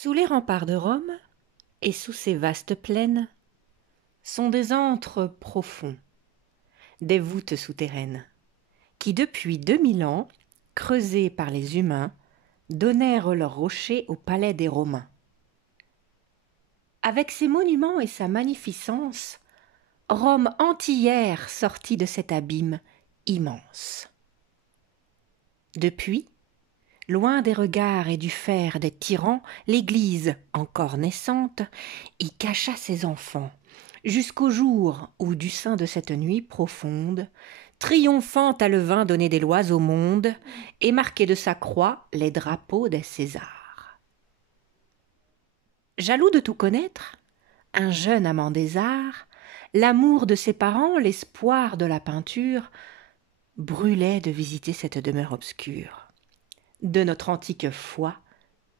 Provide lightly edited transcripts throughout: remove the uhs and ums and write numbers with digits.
Sous les remparts de Rome et sous ces vastes plaines sont des antres profonds, des voûtes souterraines, qui depuis 2000 ans, creusées par les humains, donnèrent leurs rochers au palais des Romains. Avec ses monuments et sa magnificence, Rome entière sortit de cet abîme immense. Depuis, loin des regards et du fer des tyrans, l'Église, encore naissante, y cacha ses enfants, jusqu'au jour où, du sein de cette nuit profonde, triomphant à le vin donner des lois au monde, et marqué de sa croix les drapeaux des Césars. Jaloux de tout connaître, un jeune amant des arts, l'amour de ses parents, l'espoir de la peinture, brûlait de visiter cette demeure obscure de notre antique foi,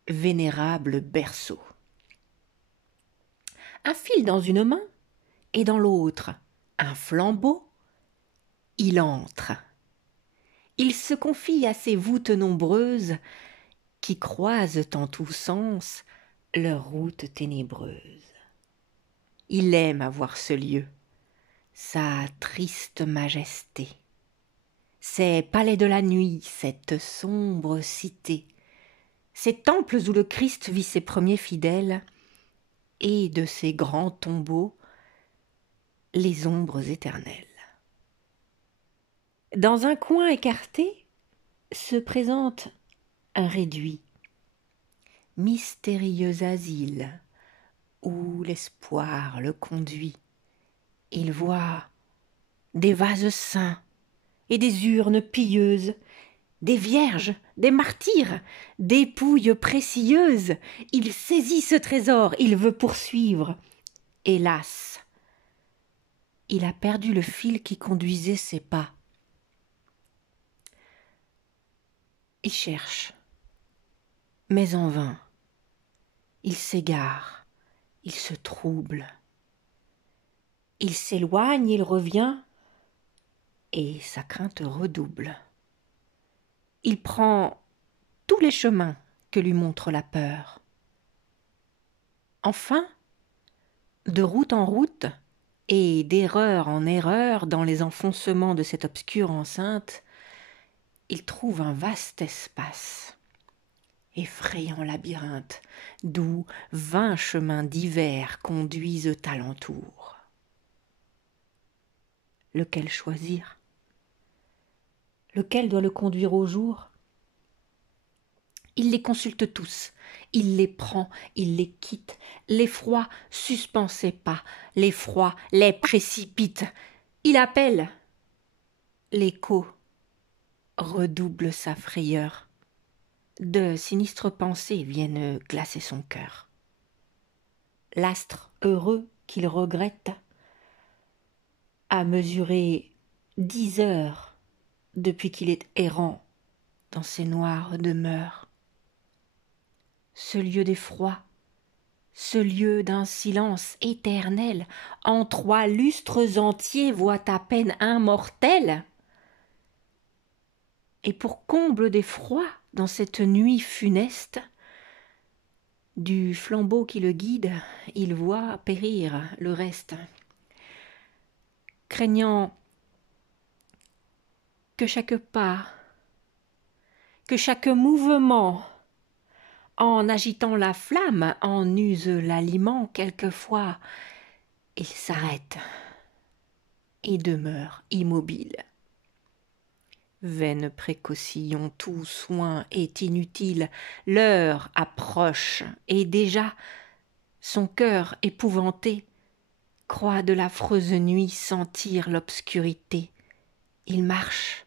vénérable berceau. Un fil dans une main et dans l'autre un flambeau, il entre. Il se confie à ces voûtes nombreuses qui croisent en tous sens leur route ténébreuse. Il aime à voir ce lieu, sa triste majesté, ces palais de la nuit, cette sombre cité, ces temples où le Christ vit ses premiers fidèles, et de ces grands tombeaux, les ombres éternelles. Dans un coin écarté se présente un réduit, mystérieux asile, où l'espoir le conduit. Il voit des vases saints et des urnes pieuses, des vierges, des martyrs, des dépouilles précieuses. Il saisit ce trésor, il veut poursuivre. Hélas, il a perdu le fil qui conduisait ses pas. Il cherche, mais en vain. Il s'égare, il se trouble. Il s'éloigne, il revient, et sa crainte redouble. Il prend tous les chemins que lui montre la peur. Enfin, de route en route, et d'erreur en erreur dans les enfoncements de cette obscure enceinte, il trouve un vaste espace, effrayant labyrinthe, d'où 20 chemins divers conduisent alentour. Lequel choisir? Lequel doit le conduire au jour? Il les consulte tous, il les prend, il les quitte, l'effroi suspend ses pas, l'effroi les précipite. Il appelle. L'écho redouble sa frayeur. De sinistres pensées viennent glacer son cœur. L'astre heureux qu'il regrette a mesuré 10 heures depuis qu'il est errant dans ces noires demeures. Ce lieu d'effroi, ce lieu d'un silence éternel, en 3 lustres entiers voit à peine un mortel. Et pour comble d'effroi, dans cette nuit funeste, du flambeau qui le guide, il voit périr le reste. Craignant que chaque pas, que chaque mouvement, en agitant la flamme, en use l'aliment, quelquefois, il s'arrête et demeure immobile. Vaine précaution, tout soin est inutile, l'heure approche, et déjà son cœur épouvanté croit de l'affreuse nuit sentir l'obscurité. Il marche,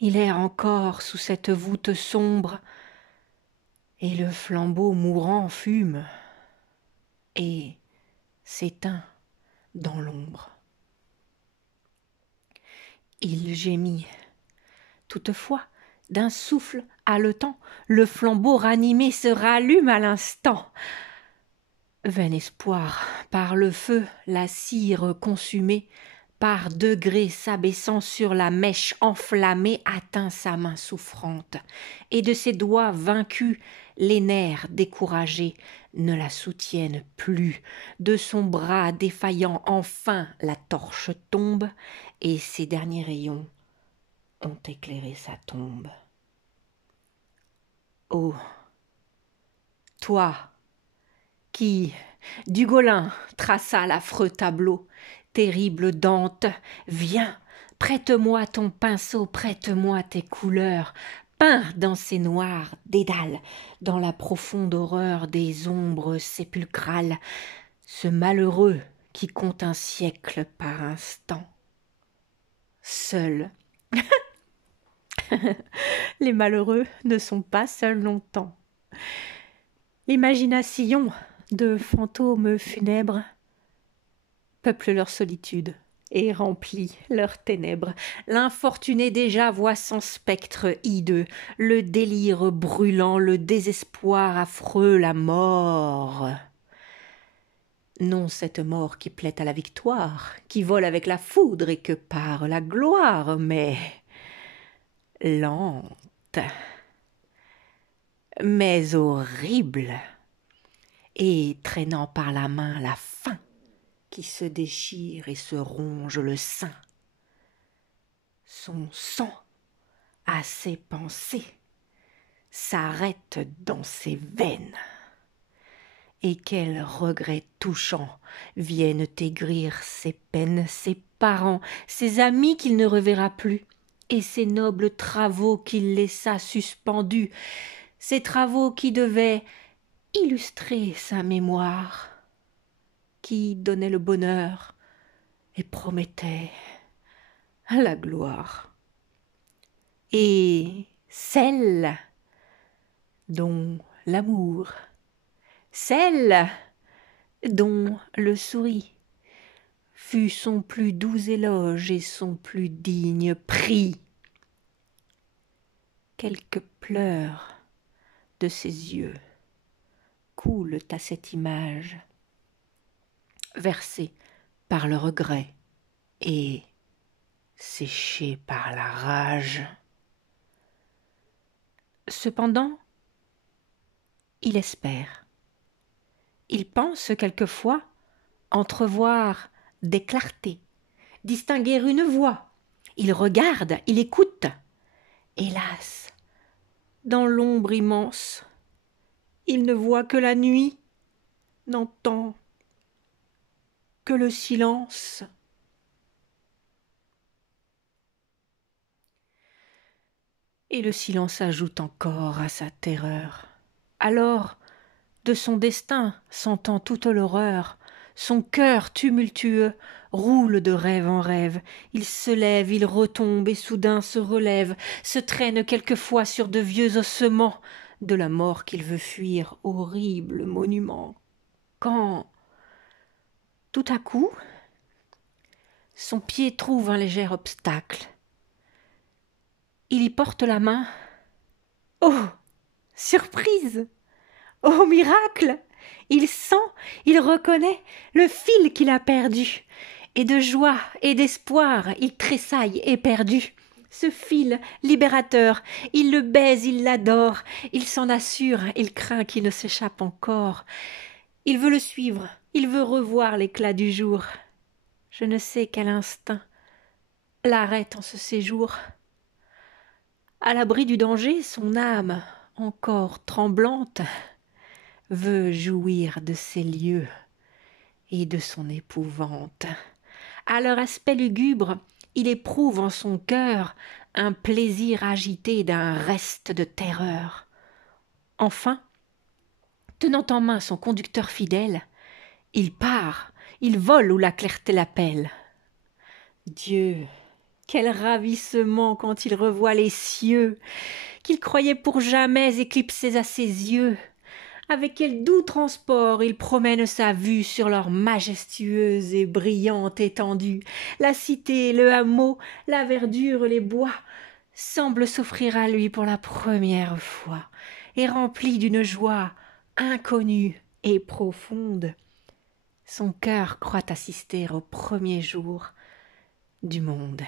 il erre encore sous cette voûte sombre, et le flambeau mourant fume et s'éteint dans l'ombre. Il gémit. Toutefois, d'un souffle haletant, le flambeau ranimé se rallume à l'instant. Vain espoir, par le feu, la cire consumée, par degrés s'abaissant sur la mèche enflammée, atteint sa main souffrante, et de ses doigts vaincus, les nerfs découragés ne la soutiennent plus. De son bras défaillant, enfin la torche tombe, et ses derniers rayons ont éclairé sa tombe. Oh, toi, qui, d'Ugolin, traça l'affreux tableau, terrible Dante, viens, prête-moi ton pinceau, prête-moi tes couleurs, peins dans ces noirs dédales, dans la profonde horreur des ombres sépulcrales, ce malheureux qui compte un siècle par instant. Seul. Les malheureux ne sont pas seuls longtemps. L'imagination de fantômes funèbres peuple leur solitude et remplit leurs ténèbres. L'infortuné déjà voit son spectre hideux, le délire brûlant, le désespoir affreux, la mort. Non cette mort qui plaît à la victoire, qui vole avec la foudre et que part la gloire, mais lente, mais horrible, et traînant par la main la faim qui se déchire et se ronge le sein. Son sang, à ses pensées, s'arrête dans ses veines. Et quels regrets touchants viennent aigrir ses peines, ses parents, ses amis qu'il ne reverra plus, et ses nobles travaux qu'il laissa suspendus, ces travaux qui devaient illustrer sa mémoire, qui donnaient le bonheur et promettaient la gloire. Et celle dont l'amour, celle dont le souris fut son plus doux éloge et son plus digne prix. Quelques pleurs de ses yeux coulent à cette image, versée par le regret et séchée par la rage. Cependant, il espère. Il pense quelquefois entrevoir des clartés, distinguer une voix. Il regarde, il écoute. Hélas, dans l'ombre immense, il ne voit que la nuit, n'entend que le silence. Et le silence ajoute encore à sa terreur. Alors, de son destin, sentant toute l'horreur, son cœur tumultueux roule de rêve en rêve. Il se lève, il retombe et soudain se relève, se traîne quelquefois sur de vieux ossements de la mort qu'il veut fuir, horrible monument. Quand, tout à coup, son pied trouve un léger obstacle. Il y porte la main. Oh, surprise! Oh, miracle! Il sent, il reconnaît le fil qu'il a perdu. Et de joie et d'espoir, il tressaille éperdu. Ce fil libérateur, il le baise, il l'adore. Il s'en assure, il craint qu'il ne s'échappe encore. Il veut le suivre, il veut revoir l'éclat du jour. Je ne sais quel instinct l'arrête en ce séjour. À l'abri du danger, son âme, encore tremblante, veut jouir de ces lieux et de son épouvante. À leur aspect lugubre, il éprouve en son cœur un plaisir agité d'un reste de terreur. Enfin, tenant en main son conducteur fidèle, il part, il vole où la clarté l'appelle. Dieu, quel ravissement quand il revoit les cieux qu'il croyait pour jamais éclipsés à ses yeux. Avec quel doux transport il promène sa vue sur leur majestueuse et brillante étendue. La cité, le hameau, la verdure, les bois semblent s'offrir à lui pour la première fois, et remplis d'une joie inconnue et profonde. Son cœur croit assister au premier jour du monde.